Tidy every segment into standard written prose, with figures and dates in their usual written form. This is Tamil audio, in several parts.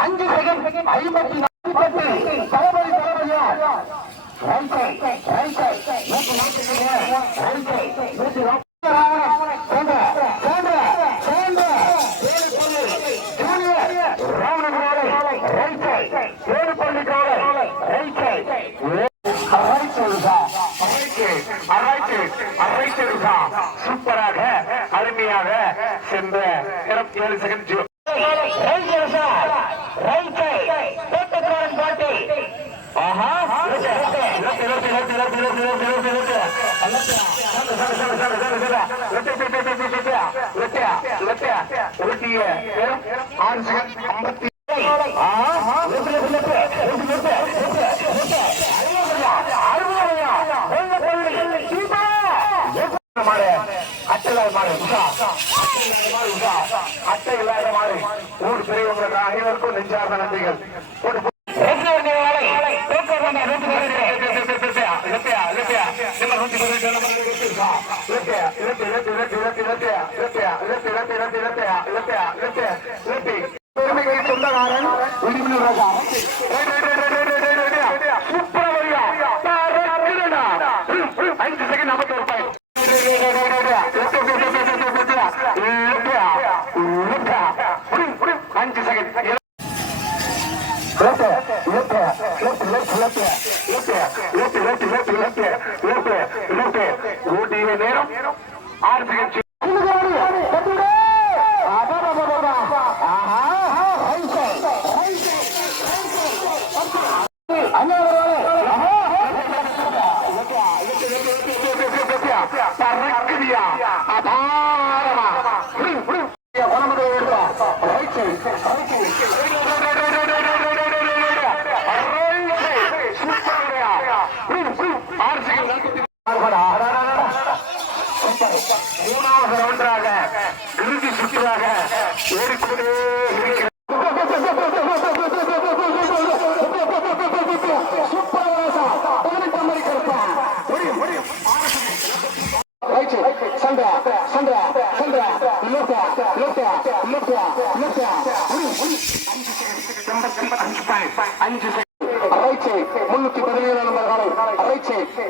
அஞ்சு செகண்ட் 54 தளபதி தளபதியா சூப்பராக அருமையாக சென்ற 7 செகண்ட் அட்டை இல்லாத மாறு ஊர் பெரியவங்களுக்கு அனைவருக்கும் நெஞ்சார்ந்த நன்றிகள். சொந்தக்காரன் நேரம் 6 செகண்ட் மூணாவது ரவுண்டாக இறுதி சுற்றாக ஓடிக்கொண்டே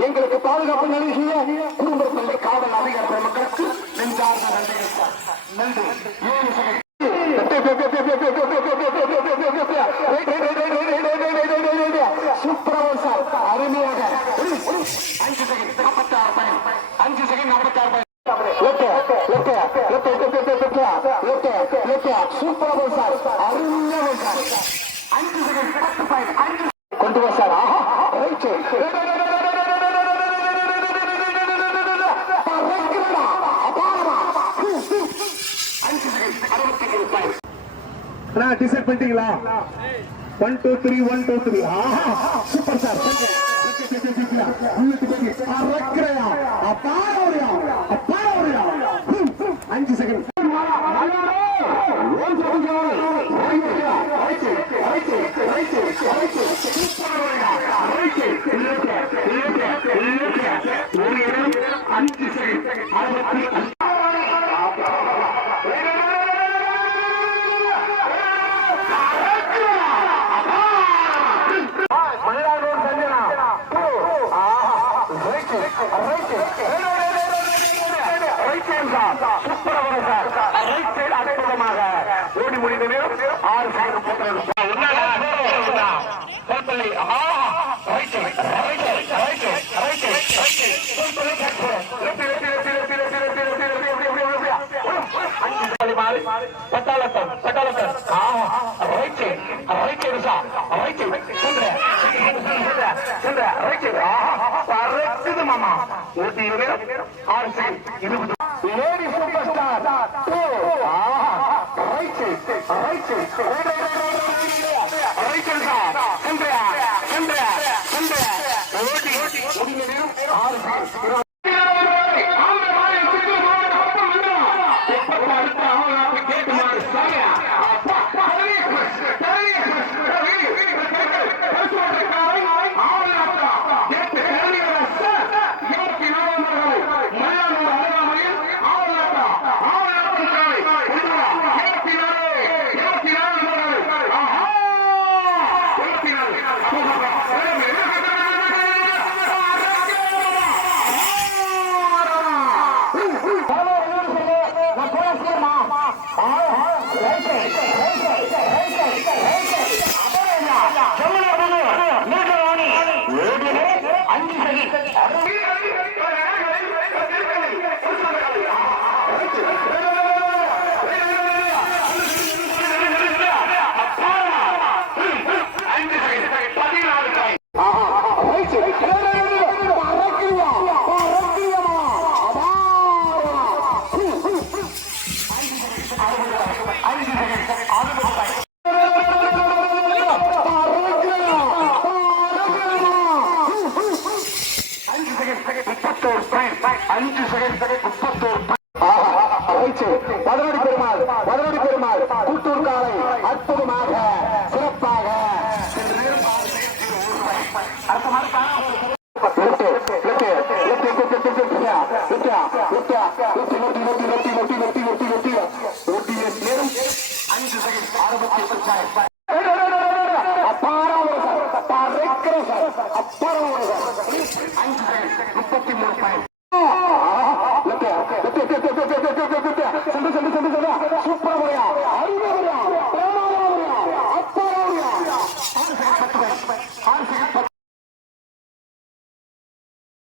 எங்களுக்கு பாதுகாப்பு நல்கிய குடும்பத்திலே காவல் அதிகார பெருமக்களுக்கு நெஞ்சார்ந்த நன்றி. சூப்பராக சார் அருமையாக 5 செகண்ட் 46 சூப்பராக சார் அருமையாக சார் 5 செகண்ட் கொண்டு வா சார். டிசைட் பண்ணிட்டீங்களா? 1 2 3 1 2 3 சூப்பர் சார். அஞ்சு செகண்ட் ஓடி முடிந்த நேரம் 6 செகண்ட் போட்டது. மாமா ஓட்டி 6 செகண்ட் லேடி சூப்பர் ஸ்டார் ஓட்டி 31 பாயிண்ட் 5 செகண்ட் 31 மதுரடி பெருமாள் கூட்டூர் காலை அற்புதமாக சிறப்பாக அப்பாரம் 33 பாயிண்ட்